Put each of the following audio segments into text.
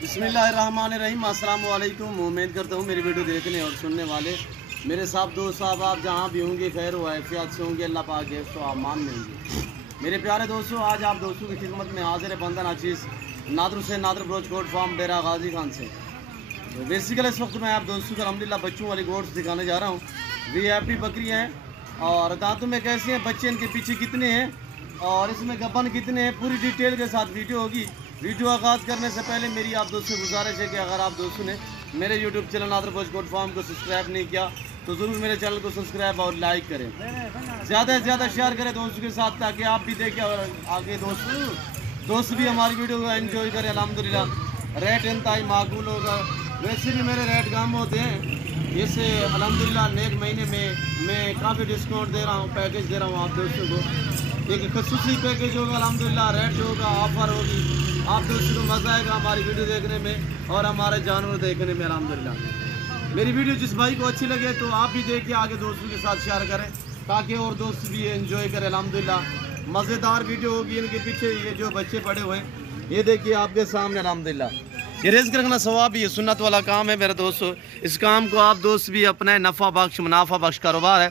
बिस्मिल्लाहिर्रहमानिर्रहीम। अस्सलाम वालेकुम। उम्मीद करता हूँ मेरी वीडियो देखने और सुनने वाले मेरे साहब दोस्त साहब आप जहाँ भी होंगे खैर व आफियत से होंगे। अल्लाह पाक है तो आमान में होंगे। मेरे प्यारे दोस्तों, आज आप दोस्तों की खिदमत में हाजिर है बंदन अचीज़ नादर से नादर ब्रोचकोट फार्म डेरा गाजी खान से। तो बेसिकली इस वक्त मैं आप दोस्तों को अल्हम्दुलिल्लाह बच्चों वाली गोट्स दिखाने जा रहा हूँ। वीआईपी बकरी हैं और दांतों में कैसे हैं, बच्चे इनके पीछे कितने हैं और इसमें गबन कितने हैं, पूरी डिटेल के साथ वीडियो होगी। वीडियो आगाज़ करने से पहले मेरी आप दोस्तों से गुजारिश है कि अगर आप दोस्तों ने मेरे यूट्यूब चैनल नादर ब्रोचकोट फार्म को सब्सक्राइब नहीं किया तो ज़रूर मेरे चैनल को सब्सक्राइब और लाइक करें, ज़्यादा से ज़्यादा शेयर करें दोस्तों के साथ ताकि आप भी देखें और आगे दोस्त भी हमारी वीडियो को एंजॉय करें। अल्हम्दुलिल्लाह रेट इंतहाई माकूल होगा। वैसे भी मेरे रेट कम होते हैं, इससे अल्हम्दुलिल्लाह नेक महीने में मैं काफ़ी डिस्काउंट दे रहा हूँ, पैकेज दे रहा हूँ आप दोस्तों को। एक खसूसी पैकेज होगा, अल्हम्दुलिल्लाह रेट होगा, ऑफ़र होगी। आप दोस्तों को मज़ा आएगा हमारी वीडियो देखने में और हमारे जानवर देखने में। अल्हम्दुलिल्लाह मेरी वीडियो जिस भाई को अच्छी लगे तो आप भी देखिए, आगे दोस्तों के साथ शेयर करें ताकि और दोस्त भी एंजॉय करें। अल्हम्दुलिल्लाह मज़ेदार वीडियो होगी। इनके पीछे ये जो बच्चे पड़े हुए हैं ये देखिए आपके सामने। अल्हम्दुलिल्लाह ये रिज़्क़ रखना सवाब भी है, सुन्नत वाला काम है मेरे दोस्तों। इस काम को आप दोस्त भी अपने नफ़ा बख्श मुनाफा बख्श कारोबार है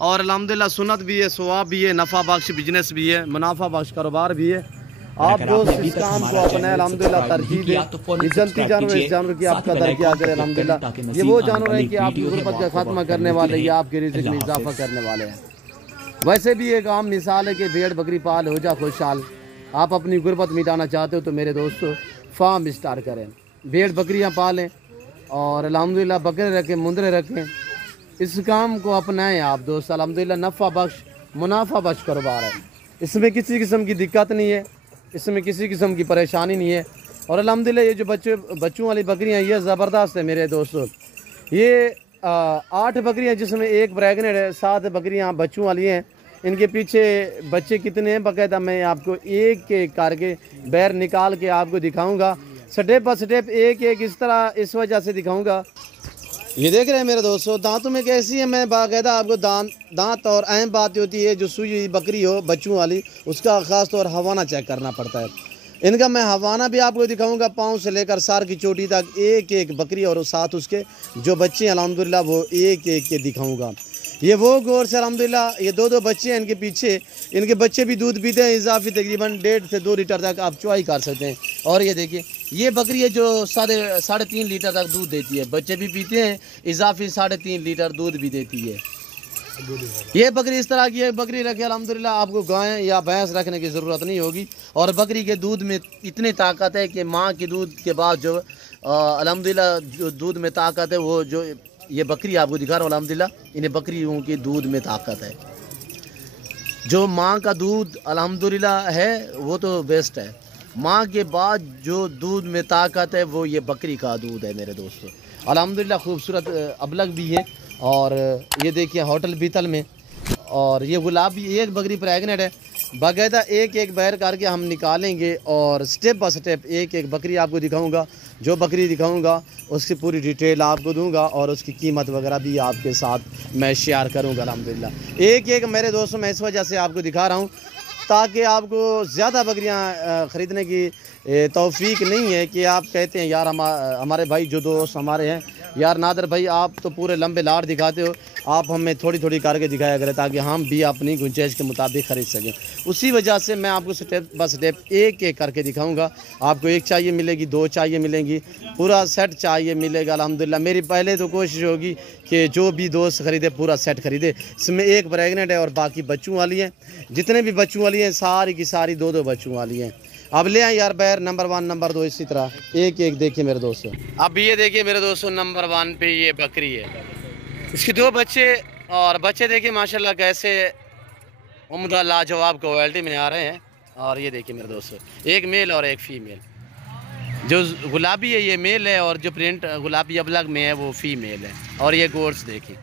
और अल्हम्दुलिल्लाह सुन्नत भी है, सवाब भी है, नफ़ा बख्श बिजनेस भी है, मुनाफा बख्श कारोबार भी है। आप दोस्त इस काम को अपने अल्हम्दुलिल्लाह तरजीह दें। जलती जानवर इस जानवर की आपका दरकिया करें। अल्हम्दुलिल्लाह ये वो जानवर है कि आपकी गुर्बत का खात्मा करने वाले या आपके रिज़्क़ में इजाफा करने वाले हैं। वैसे भी एक आम मिसाल है कि भेड़ बकरी पाल हो जा खुशहाल। आप अपनी गुर्बत मिटाना चाहते हो तो मेरे दोस्तों फार्म स्टार्ट करें, भेड़ बकरियां पालें और अल्हम्दुलिल्लाह बकरे रखें, मुंदरे रखें। इस काम को अपनाएं आप दोस्त। अल्हम्दुलिल्लाह नफ़ा बख्श मुनाफा बख्श कारोबार है। इसमें किसी किस्म की दिक्कत नहीं है, इसमें किसी किस्म की परेशानी नहीं है। और अल्हम्दुलिल्लाह ये जो बच्चों वाली बकरियां ये ज़बरदस्त है मेरे दोस्तों। ये 8 बकरियां जिसमें एक प्रेगनेंट है, 7 बकरियां बच्चों वाली हैं। इनके पीछे बच्चे कितने हैं बाकायदा मैं आपको एक एक करके बैर निकाल के आपको दिखाऊंगा, स्टेप बाय स्टेप एक एक इस तरह इस वजह से दिखाऊंगा। ये देख रहे हैं मेरे दोस्तों दांतों में कैसी है, मैं बाकायदा आपको दांत और अहम बात होती है जो सुई हुई बकरी हो बच्चों वाली उसका ख़ास तौर हवाना चेक करना पड़ता है। इनका मैं हवाना भी आपको दिखाऊंगा, पाँव से लेकर सार की चोटी तक एक एक बकरी और साथ उसके जो बच्चे हैं अल्हम्दुलिल्लाह वो एक एक के दिखाऊंगा। ये वो गौर से अल्हम्दुलिल्लाह ये 2 बच्चे हैं इनके पीछे। इनके बच्चे भी दूध पीते हैं इजाफी तकरीबन 1.5 से 2 लीटर तक आप चुवाई कर सकते हैं। और ये देखिए ये बकरी है जो 3.5 लीटर तक दूध देती है, बच्चे भी पीते हैं इजाफी 3.5 लीटर दूध भी देती है। ये बकरी इस तरह की है, बकरी रखे अल्हम्दुलिल्लाह आपको गाय या भैंस रखने की ज़रूरत नहीं होगी। और बकरी के दूध में इतनी ताकत है कि माँ के दूध के बाद जो अल्हम्दुलिल्लाह जो दूध में ताकत है वो जो ये बकरी आपको दिखा रहा हूँ अल्हम्दुलिल्लाह इन्हें बकरियों की दूध में ताकत है। जो माँ का दूध अल्हम्दुलिल्लाह है वो तो बेस्ट है, माँ के बाद जो दूध में ताकत है वो ये बकरी का दूध है मेरे दोस्तों। अल्हम्दुलिल्लाह खूबसूरत अबलग भी है। और ये देखिए होटल बीतल में और ये गुलाबी एक बकरी प्रेगनेंट है। बाकायदा एक एक बैर करके हम निकालेंगे और स्टेप बाय स्टेप एक एक बकरी आपको दिखाऊंगा। जो बकरी दिखाऊंगा उसकी पूरी डिटेल आपको दूंगा और उसकी कीमत वगैरह भी आपके साथ मैं शेयर करूंगा। अल्हम्दुलिल्लाह एक एक मेरे दोस्तों मैं इस वजह से आपको दिखा रहा हूं ताकि आपको ज़्यादा बकरियां ख़रीदने की तौफीक नहीं है कि आप कहते हैं यार हमारे भाई जो दोस्त हमारे हैं यार नादर भाई आप तो पूरे लंबे लाड़ दिखाते हो, आप हमें थोड़ी थोड़ी करके दिखाया करें ताकि हम भी अपनी गुंजाइश के मुताबिक ख़रीद सकें। उसी वजह से मैं आपको स्टेप बाय स्टेप एक एक करके दिखाऊंगा। आपको एक चाहिए मिलेगी, 2 चाहिए मिलेंगी, पूरा सेट चाहिए मिलेगा। अल्हम्दुलिल्लाह मेरी पहले तो कोशिश होगी कि जो भी दोस्त ख़रीदे पूरा सेट ख़रीदे। इसमें एक प्रेगनेंट है और बाकी बच्चों वाली हैं। जितने भी बच्चों वाली हैं सारी की सारी 2 बच्चों वाली हैं। अब ले आए यार बैर नंबर 1 नंबर 2 इसी तरह एक एक देखिए मेरे दोस्तों। अब ये देखिए मेरे दोस्तों नंबर 1 पे ये बकरी है, इसके 2 बच्चे और बच्चे देखिए माशाल्लाह कैसे उम्दा लाजवाब क्वालिटी में आ रहे हैं। और ये देखिए मेरे दोस्तों एक मेल और एक फीमेल, जो गुलाबी है ये मेल है और जो प्रिंट गुलाबी अबलग में है वो फीमेल है। और ये गोट्स देखिए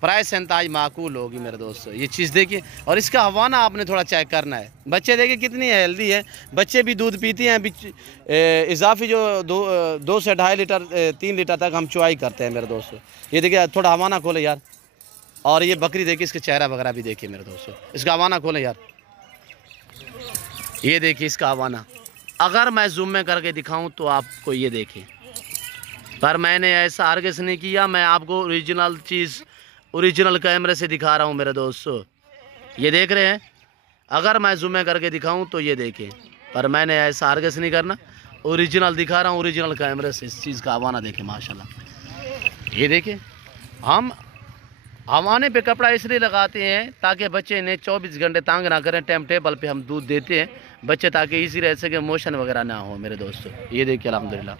प्राइस इंतहाई माकूल होगी मेरे दोस्तों। ये चीज़ देखिए और इसका हवाना आपने थोड़ा चेक करना है। बच्चे देखिए कितनी हेल्दी है, बच्चे भी दूध पीते हैं इजाफी जो 2 से 2.5 लीटर 3 लीटर तक हम चुवाई करते हैं मेरे दोस्तों। ये देखिए थोड़ा हवाना खोले यार। और ये बकरी देखिए इसके चेहरा वगैरह भी देखिए मेरे दोस्तों। इसका हवाना खोले यार, ये देखिए इसका हवाना अगर मैं जूम में करके दिखाऊं तो आपको ये देखें, पर मैंने ऐसा हरगिज़ नहीं किया। मैं आपको ओरिजिनल चीज़ ओरिजिनल कैमरे से दिखा रहा हूं मेरे दोस्तों। ये देख रहे हैं, अगर मैं जूम में करके दिखाऊं तो ये देखें, पर मैंने ऐसा हरगिज़ नहीं करना। ओरिजिनल दिखा रहा हूँ, ओरिजिनल कैमरे से इस चीज़ का हवाना देखें माशाल्लाह। ये देखें, हम हवाने पे कपड़ा इसलिए लगाते हैं ताकि बच्चे इन्हें 24 घंटे तंग ना करें। टाइम टेबल पे हम दूध देते हैं बच्चे, ताकि इसी रह सके, मोशन वगैरह ना हो मेरे दोस्तों। ये देखिए अल्हम्दुलिल्लाह,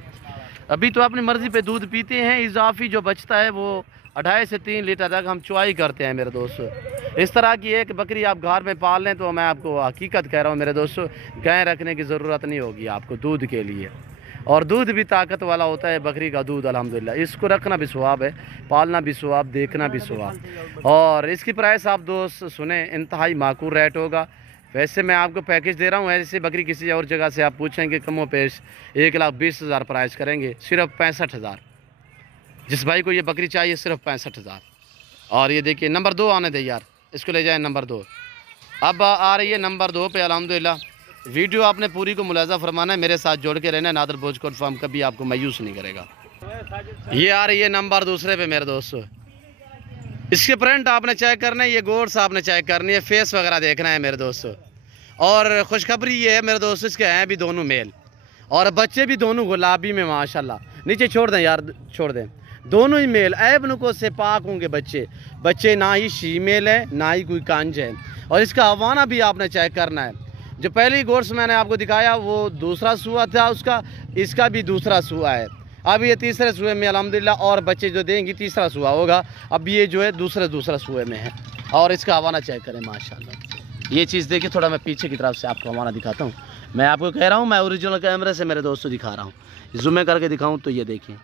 अभी तो अपनी मर्ज़ी पे दूध पीते हैं। इजाफी जो बचता है वो 2.5 से 3 लीटर तक हम चुवाई करते हैं मेरे दोस्तों। इस तरह की एक बकरी आप घर में पाल लें तो मैं आपको हकीकत कह रहा हूँ मेरे दोस्तों, गाय रखने की ज़रूरत नहीं होगी आपको दूध के लिए। और दूध भी ताकत वाला होता है बकरी का दूध अल्हम्दुलिल्लाह। इसको रखना भी सवाब है, पालना भी सवाब, देखना भी सवाब। और इसकी प्राइस आप दोस्त सुने, इंतहाई माकूल रेट होगा। वैसे मैं आपको पैकेज दे रहा हूँ, ऐसे बकरी किसी और जगह से आप पूछेंगे कमो पेश 1,20,000 प्राइस करेंगे, सिर्फ 65,000। जिस भाई को ये बकरी चाहिए सिर्फ 65,000। और ये देखिए नंबर 2 आने दे यार, इसको ले जाए नंबर 2। अब आ रही है नंबर 2 पे अल्हम्दुलिल्लाह। वीडियो आपने पूरी को मुलाजा फरमाना है, मेरे साथ जोड़ के रहना है। नादर भोज कोट फार्म कभी आपको मायूस नहीं करेगा। ये आ रही है नंबर 2 पे मेरे दोस्तों। इसके प्रिंट आपने चेक करना है, ये गोड्स आपने चेक करनी है, फेस वगैरह देखना है मेरे दोस्तों। और खुशखबरी ये है मेरे दोस्तों, इसके हैं भी दोनों मेल और बच्चे भी दोनों गुलाबी में माशाल्लाह। नीचे छोड़ दें यार, छोड़ दें, दोनों ही मेल ऐब नुको से पाक होंगे बच्चे ना ही शीमेल है ना ही कोई कांज है। और इसका हवाना भी आपने चेक करना है। जो पहली गोड्स मैंने आपको दिखाया वो दूसरा सुआ था उसका, इसका भी दूसरा सुआ है। अब ये तीसरे सुए में अल्हम्दुलिल्लाह, और बच्चे जो देंगी तीसरा सुआ होगा। अब ये जो है दूसरा सुए में है। और इसका हवाना चेक करें माशाल्लाह। ये चीज़ देखिए, थोड़ा मैं पीछे की तरफ से आपको हवाना दिखाता हूँ। मैं आपको कह रहा हूँ मैं ओरिजिनल कैमरे से मेरे दोस्तों दिखा रहा हूँ। जूम में करके दिखाऊँ तो ये देखें,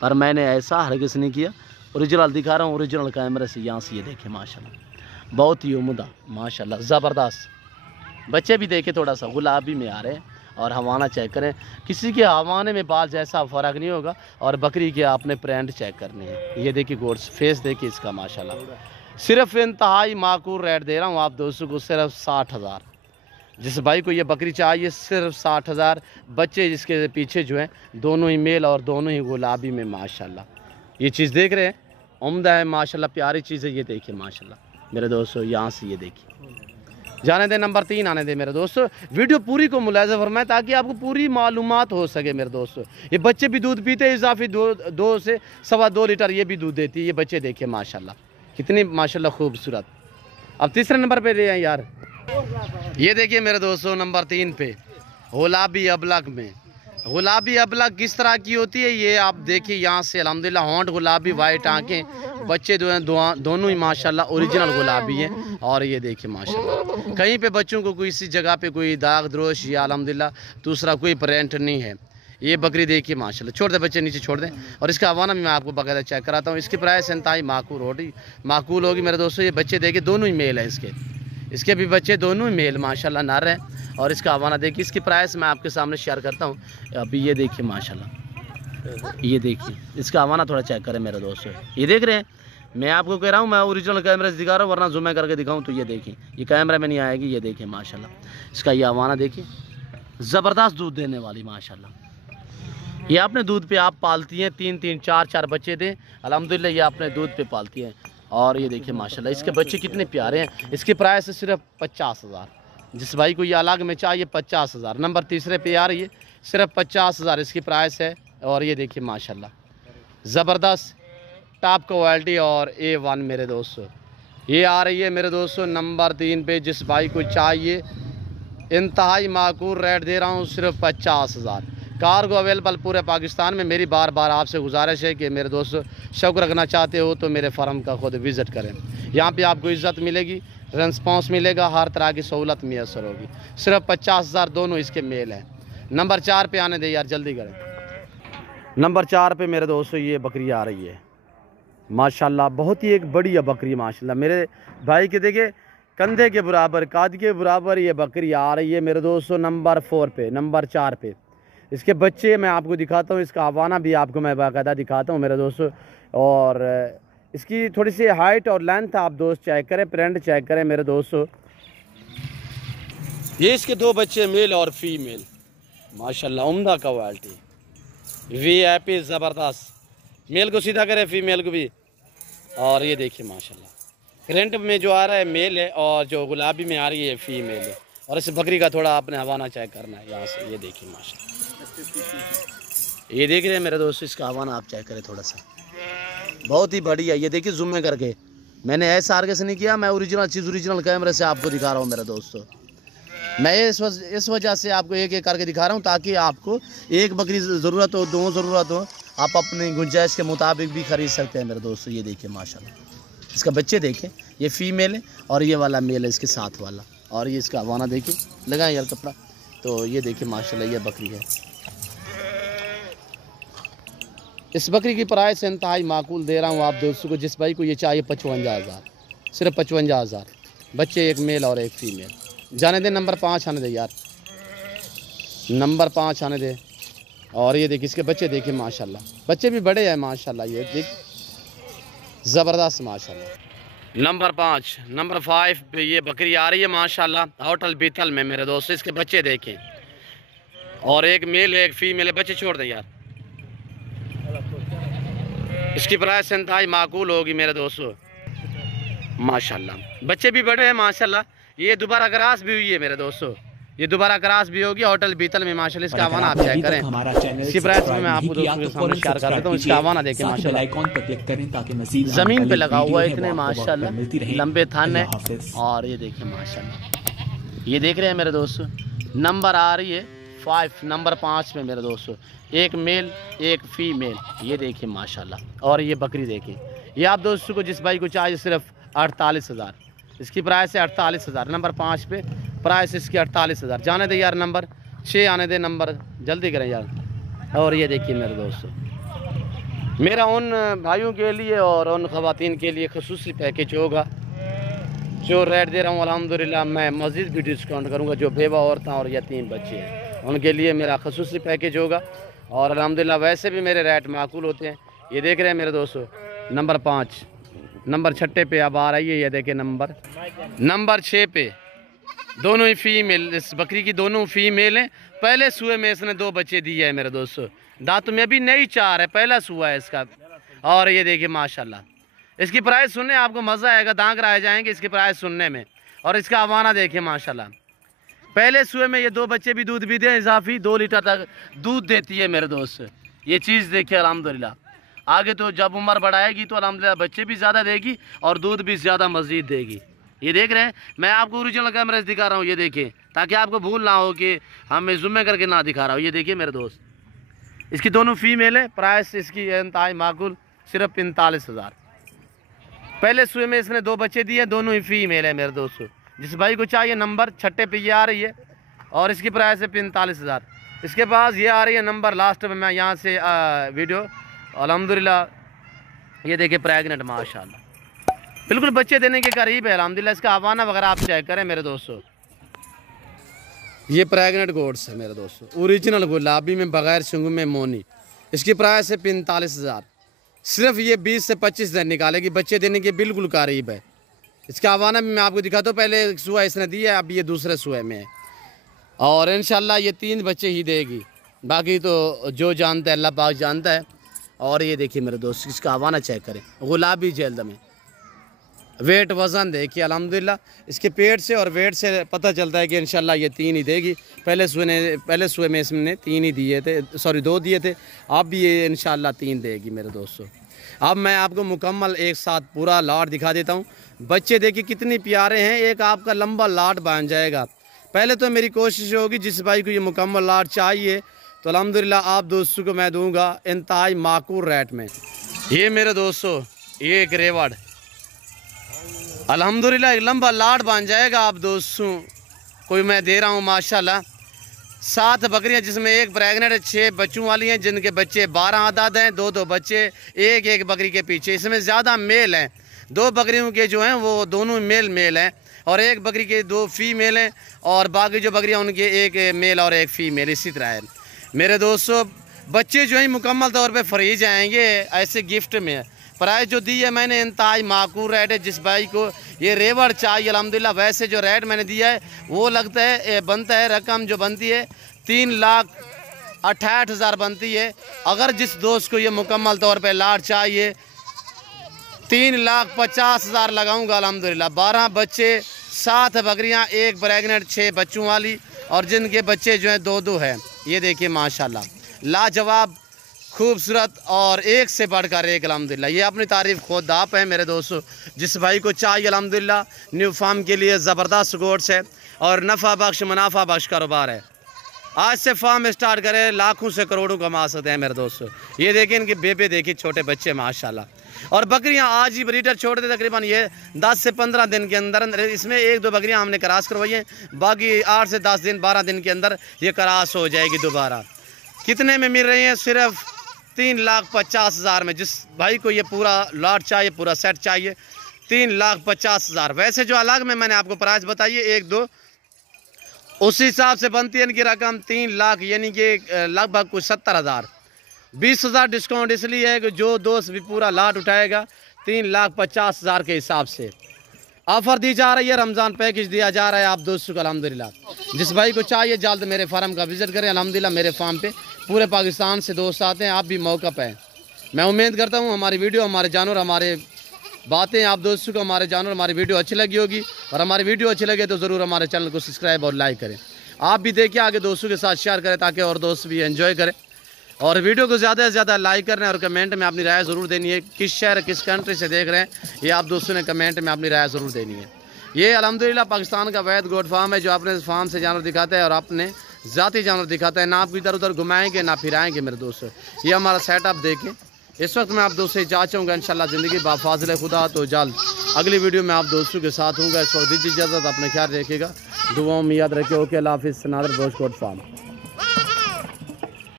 पर मैंने ऐसा हरगिज़ नहीं किया। ओरिजिनल दिखा रहा हूँ, ओरिजिनल कैमरे से। यहाँ से ये देखें माशाल्लाह, बहुत ही उम्दा माशाल्लाह, ज़बरदस्त। बच्चे भी देखें थोड़ा सा गुलाबी में आ रहे हैं। और हवाना चेक करें, किसी के हवाने में बाल जैसा फ़र्क नहीं होगा। और बकरी के आपने प्रिंट चेक करने हैं। ये देखिए गोड्स, फेस देखिए इसका माशाल्लाह। सिर्फ इंतहाई माकूल रेट दे रहा हूँ आप दोस्तों को, सिर्फ 60,000। जिस भाई को ये बकरी चाहिए सिर्फ 60,000। बच्चे जिसके पीछे जो हैं दोनों ही मेल और दोनों ही गुलाबी में माशाल्लाह। ये चीज़ देख रहे हैं, उम्दा है माशाल्लाह, प्यारी चीज़ है। ये देखिए माशाल्लाह मेरे दोस्तों, यहाँ से ये देखिए। जाने दे नंबर 3 आने दे मेरे दोस्तों। वीडियो पूरी को मुलाज़ा फरमाएं ताकि आपको पूरी मालूमात हो सके मेरे दोस्तों। ये बच्चे भी दूध पीते हैं इजाफी 2 से 2.25 लीटर ये भी दूध देती है। ये बच्चे देखिए माशाल्लाह कितनी माशाल्लाह खूबसूरत। अब तीसरे नंबर पे ले आए यार। ये देखिए मेरे दोस्तों नंबर 3 पे गुलाबी अबलग में। गुलाबी अबलग किस तरह की होती है ये आप देखिए यहाँ से अल्हम्दुलिल्लाह। होंठ गुलाबी, वाइट आंखें, बच्चे जो हैं दोनों ही माशाल्लाह ओरिजिनल गुलाबी हैं। और ये देखिए माशाल्लाह, कहीं पे बच्चों को कोई इसी जगह पे कोई दाग द्रोश या अल्हम्दुलिल्लाह दूसरा कोई प्रिंट नहीं है। ये बकरी देखिए माशाल्लाह। छोड़ दे बच्चे, नीचे छोड़ दें। और इसका हवाना भी मैं आपको बाकायदा चेक कराता हूँ। इसकी प्राइस इंतहाई माकूल होगी मेरे दोस्तों। ये बच्चे देखिए दोनों ही मेल हैं, इसके भी बच्चे दोनों ही मेल माशाल्लाह नर हैं। और इसका हवाना देखिए, इसकी प्राइस मैं आपके सामने शेयर करता हूँ। अभी ये देखिए माशाल्लाह, ये देखिए इसका हवाना थोड़ा चेक करें मेरे दोस्तों। ये देख रहे हैं, मैं आपको कह रहा हूँ मैं ओरिजिनल कैमरे से दिखा रहा हूँ, वरना जूम करके दिखाऊँ तो ये देखिए, ये कैमरा में नहीं आएगी। ये देखिए माशाल्लाह इसका ये हवाना देखिए, ज़बरदस्त दूध देने वाली माशाल्लाह। ये अपने दूध पे आप पालती हैं, 3-3 4-4 बच्चे दें अल्हम्दुलिल्लाह, ये अपने दूध पे पालती हैं। और ये देखिए माशाल्लाह इसके बच्चे कितने प्यारे हैं। इसकी प्राइस है सिर्फ 50,000। जिस भाई को ये अलग में चाहिए 50,000। नंबर 3 पे आ रही है, सिर्फ 50,000 इसकी प्राइस है। और ये देखिए माशाल्लाह ज़बरदस्त टॉप क्वालिटी और A1 मेरे दोस्तों। ये आ रही है मेरे दोस्तों नंबर 3 पे। जिस भाई को चाहिए इंतहाई माकूल रेट दे रहा हूँ, सिर्फ 50,000। कार्गो अवेलेबल पूरे पाकिस्तान में। मेरी बार बार आपसे गुजारिश है कि मेरे दोस्तों शौक़ रखना चाहते हो तो मेरे फार्म का खुद विज़िट करें। यहाँ पे आपको इज़्ज़त मिलेगी, रेस्पॉन्स मिलेगा, हर तरह की सहूलत मैसर होगी। सिर्फ 50,000 दोनों इसके मेल हैं। नंबर 4 पे आने दे यार, जल्दी करें। नंबर 4 पे मेरे दोस्तों ये बकरी आ रही है माशाल्लाह, बहुत ही एक बड़ी बकरी माशाल्लाह। मेरे भाई के देखिए कंधे के बराबर, काद के बराबर ये बकरी आ रही है मेरे दोस्तों नंबर 4 पे। इसके बच्चे मैं आपको दिखाता हूँ, इसका हवाना भी आपको मैं बाकायदा दिखाता हूँ मेरे दोस्तों। और इसकी थोड़ी सी हाइट और लेंथ आप दोस्त चेक करें, प्रिंट चेक करें मेरे दोस्तों। ये इसके 2 बच्चे मेल और फीमेल माशाल्लाह उम्दा क्वालिटी, VIP ज़बरदस्त। मेल को सीधा करे, फीमेल को भी। और ये देखिए माशाल्लाह करंट में जो आ रहा है मेल है और जो गुलाबी में आ रही है फीमेल है। और इस बकरी का थोड़ा आपने हवाना चेक करना है यहाँ से। ये देखिए माशाल्लाह, ये देख रहे हैं मेरे दोस्तों, इसका हवाना आप चेक करें थोड़ा सा, बहुत ही बढ़िया। ये देखिए जूम में करके, मैंने ऐसा आगे से नहीं किया, मैं ओरिजिनल चीज़ ओरिजिनल कैमरे से आपको दिखा रहा हूँ मेरे दोस्तों। मैं इस वजह से आपको एक एक करके दिखा रहा हूँ ताकि आपको एक बकरी ज़रूरत हो, दो ज़रूरत हो, आप अपनी गुंजाइश के मुताबिक भी ख़रीद सकते हैं मेरे दोस्तों। ये देखिए माशाल्लाह, इसका बच्चे देखें, ये फीमेल है और ये वाला मेल है इसके साथ वाला। और ये इसका हवाना देखिए, लगाएं यार कपड़ा। तो ये देखिए माशाल्लाह ये बकरी है। इस बकरी की प्राइस इंतहाई माकूल दे रहा हूँ आप दोस्तों को। जिस भाई को ये चाहिए 55,000, सिर्फ 55,000। बच्चे एक मेल और एक फीमेल। जाने दे नंबर 5 आने दे यार, नंबर 5 आने दे। और ये देखिए इसके बच्चे देखिए माशाल्लाह, बच्चे भी बड़े हैं माशाल्लाह। ये देख ज़बरदस्त माशाल्लाह। नंबर 5 नंबर 5 पे ये बकरी आ रही है माशाल्लाह, होटल बीतल में मेरे दोस्त। इसके बच्चे देखें, और एक मेल है एक फीमेल है। बच्चे छोड़ दें यार। इसकी प्राइस इंतहाई माकूल होगी मेरे दोस्तों माशाल्लाह। बच्चे भी बड़े हैं माशाल्लाह। ये दोबारा क्रॉस भी हुई है मेरे दोस्तों, ये दोबारा क्रॉस भी होगी होटल बीतल में माशाल्लाह। इसका हवाना आप चेक करें, इसकी प्राइस में मैं आपको दोस्तों के सामने शेयर कर देता हूँ। इसका हवाना देखें माशाल्लाह, ज़मीन पे लगा हुआ है, इतने माशाल्लाह लंबे थान है। और ये देखिए माशाल्लाह, ये देख रहे हैं मेरे दोस्तों, नंबर आ रही है 5, नंबर 5 में मेरे दोस्तों, एक मेल एक फीमेल। ये देखिए माशाल्लाह। और ये बकरी देखिए, ये आप दोस्तों को जिस भाई को चाहिए सिर्फ 48,000, इसकी प्राइस है 48,000। नंबर 5 पे प्राइस इसकी 48,000। जाने दे यार, नंबर 6 आने दे, नंबर जल्दी करें यार। और ये देखिए मेरे दोस्तों, मेरा उन भाइयों के लिए और उन ख़वातीन के लिए ख़ुसूसी पैकेज होगा। जो रेट दे रहा हूँ अल्हम्दुलिल्लाह मैं मज़ीद भी डिस्काउंट करूँगा। जो बेवा औरतें और यतीम बच्चे हैं उनके लिए मेरा ख़ुसूसी पैकेज होगा। और अल्हम्दुलिल्लाह वैसे भी मेरे रेट माकूल होते हैं। ये देख रहे हैं मेरे दोस्तों, नंबर 5 नंबर 6 पे अब आ रही है। ये देखें नंबर 6 पे दोनों ही फीमेल, इस बकरी की दोनों फीमेल हैं। पहले सुए में इसने 2 बच्चे दिए हैं मेरे दोस्तों, दांत में भी नई 4 है, पहला सुआ है इसका। और ये देखिए माशाल्लाह, इसकी प्राइस सुनने आपको मज़ा आएगा, दांग रह जाएंगे इसकी प्राइस सुनने में। और इसका हवाना देखिए माशाल्लाह, पहले सुए में ये 2 बच्चे भी दूध भी दें, इजाफी 2 लीटर तक दूध देती है मेरे दोस्त। ये चीज़ देखिए अल्हम्दुलिल्लाह, आगे तो जब उम्र बढ़ाएगी तो अल्हम्दुलिल्लाह बच्चे भी ज़्यादा देगी और दूध भी ज़्यादा मज़ीद देगी। ये देख रहे हैं, मैं आपको ओरिजिनल कैमरे से दिखा रहा हूँ। ये देखिए, ताकि आपको भूल ना हो कि हमें जुम्मे करके ना दिखा रहा हूँ। ये देखिए मेरे दोस्त, इसकी दोनों फीमेल है। प्राइस इसकी इंतहाई माकूल, सिर्फ 45,000। पहले सुए में इसने 2 बच्चे दिए, दोनों ही फीमेल है मेरे दोस्तों। जिस भाई को चाहिए नंबर 6 पे ये आ रही है और इसकी प्राइस है 45,000। इसके पास ये आ रही है नंबर लास्ट में, मैं यहाँ से वीडियो अल्हम्दुलिल्लाह। ये देखिए प्रेगनेंट माशाल्लाह, बिल्कुल बच्चे देने के करीब है अल्हम्दुलिल्लाह। इसका हवाना वगैरह आप चेक करें मेरे दोस्तों। ये प्रेगनेंट गोड्स है मेरे दोस्तों, ओरिजिनल गुलाबी में बगैर शिंगू में मोनी। इसकी प्राइस है 45,000। सिर्फ ये 20 से 25 दिन निकालेगी, बच्चे देने के बिल्कुल करीब है। इसका हवाना भी मैं आपको दिखाता हूँ। पहले एक सुआ इसने दी है, अब ये दूसरे सुए में है। और इंशाल्लाह ये 3 बच्चे ही देगी, बाकी तो जो जानता है अल्लाह पाक जानता है। और ये देखिए मेरे दोस्त, इसका हवाना चेक करें, गुलाबी जल्द में। वेट वज़न देखिए अल्हम्दुलिल्लाह, इसके पेट से और वेट से पता चलता है कि इंशाल्लाह ये 3 ही देगी। पहले सुए में इसने 3 ही दिए थे, सॉरी 2 दिए थे, अब भी ये इंशाल्लाह 3 देगी मेरे दोस्तों। अब मैं आपको मुकम्मल एक साथ पूरा लाट दिखा देता हूँ। बच्चे देखिए कितने प्यारे हैं, एक आपका लंबा लाट बन जाएगा। पहले तो मेरी कोशिश होगी जिस भाई को ये मुकम्मल लाट चाहिए तो अल्हम्दुलिल्लाह आप दोस्तों को मैं दूंगा इंतहाई माकूल रेट में। ये मेरे दोस्तों, ये एक रेवड़ अल्हम्दुलिल्लाह एक लंबा लाट बन जाएगा आप दोस्तों कोई मैं दे रहा हूँ माशाल्लाह। 7 बकरियां जिसमें एक प्रेगनेंट है, 6 बच्चों वाली हैं जिनके बच्चे 12 आदाद हैं, 2 बच्चे एक बकरी के पीछे। इसमें ज़्यादा मेल हैं, 2 बकरियों के जो हैं वो दोनों मेल हैं और एक बकरी के 2 फीमेल हैं और बाकी जो बकरियां उनके एक मेल और एक फीमेल। इसी तरह है मेरे दोस्तों। बच्चे जो हैं मुकम्मल तौर पे फ्री जाएंगे ऐसे गिफ्ट में। प्राइस जो दी है मैंने इंतहाई माकूल रेट है। जिस भाई को ये रेवड़ चाहिए अल्हम्दुलिल्लाह, वैसे जो रेट मैंने दिया है वो लगता है बनता है रकम जो बनती है 3,68,000 बनती है। अगर जिस दोस्त को ये मुकम्मल तौर पे लाट चाहिए 3,50,000 लगाऊंगा अल्हम्दुलिल्लाह। 12 बच्चे, 7 बकरियां, 1 प्रेगनेंट, 6 बच्चों वाली, और जिनके बच्चे जो हैं 2-2 हैं। ये देखिए माशाल्लाह लाजवाब, खूबसूरत और एक से बढ़कर एक अल्हम्दुलिल्लाह। ये अपनी तारीफ़ खुद आप हैं मेरे दोस्तों। जिस भाई को चाहिए अल्हम्दुलिल्लाह, न्यू फार्म के लिए ज़बरदस्त गोट्स है और नफ़ा बख्श मुनाफा बख्श कारोबार है। आज से फार्म स्टार्ट करें, लाखों से करोड़ों कमा सकते हैं मेरे दोस्तों। ये देखिए इनके बेबे देखिए, छोटे बच्चे माशाल्लाह। और बकरियां आज ही ब्रीडर छोड़ दे, तकरीबन ये 10 से 15 दिन के अंदर इसमें 1-2 बकरियां हमने क्रॉस करवाई हैं, बाकी 8 से 10 दिन 12 दिन के अंदर ये क्रॉस हो जाएगी दोबारा। कितने में मिल रही हैं? सिर्फ 3,50,000 में। जिस भाई को ये पूरा लॉट चाहिए, पूरा सेट चाहिए, 3,50,000। वैसे जो अलग में मैंने आपको प्राइस बताई है 1-2, उसी हिसाब से बनती है इनकी रकम 3 लाख, यानी कि लगभग कुछ 70,000। 20,000 डिस्काउंट इसलिए है कि जो दोस्त भी पूरा लाट उठाएगा 3,50,000 के हिसाब से ऑफ़र दी जा रही है। रमज़ान पैकेज दिया जा रहा है आप दोस्तों को अल्हम्दुलिल्लाह। जिस भाई को चाहिए जल्द मेरे फार्म का विज़िट करें। अल्हम्दुलिल्लाह मेरे फार्म पे पूरे पाकिस्तान से दोस्त आते हैं, आप भी मौका पे हैं। मैं उम्मीद करता हूँ हमारी वीडियो, हमारे जानवर, हमारे बातें आप दोस्तों को, हमारे जानवर, हमारी वीडियो अच्छी लगी होगी। और हमारी वीडियो अच्छी लगे तो ज़रूर हमारे चैनल को सब्सक्राइब और लाइक करें। आप भी देखिए, आगे दोस्तों के साथ शेयर करें ताकि और दोस्त भी एंजॉय करें। और वीडियो को ज़्यादा से ज़्यादा लाइक करना है और कमेंट में अपनी राय ज़रूर देनी है। किस शहर, किस कंट्री से देख रहे हैं, ये आप दोस्तों ने कमेंट में अपनी राय ज़रूर देनी है। ये अल्हम्दुलिल्लाह पाकिस्तान का वैद गोट फार्म है जो अपने फार्म से जानवर दिखाता है और अपने ज़ाती जानवर दिखाता है। ना आप इधर उधर घुमाएंगे ना फिराएंगे मेरे दोस्तों। ये हमारा सेटअप देखें। इस वक्त मैं आप दोस्तों से चाहूँगा इंशाल्लाह ज़िंदगी बाफाज़िल खुदा तो जल्द अगली वीडियो में आप दोस्तों के साथ हूँगा। इस वक्त दीजिए इजाज़त, अपने ख्याल रखिएगा, दुआओं में याद रखिए। ओके, अल्लाह हाफ़िज़। Nadir goat farm.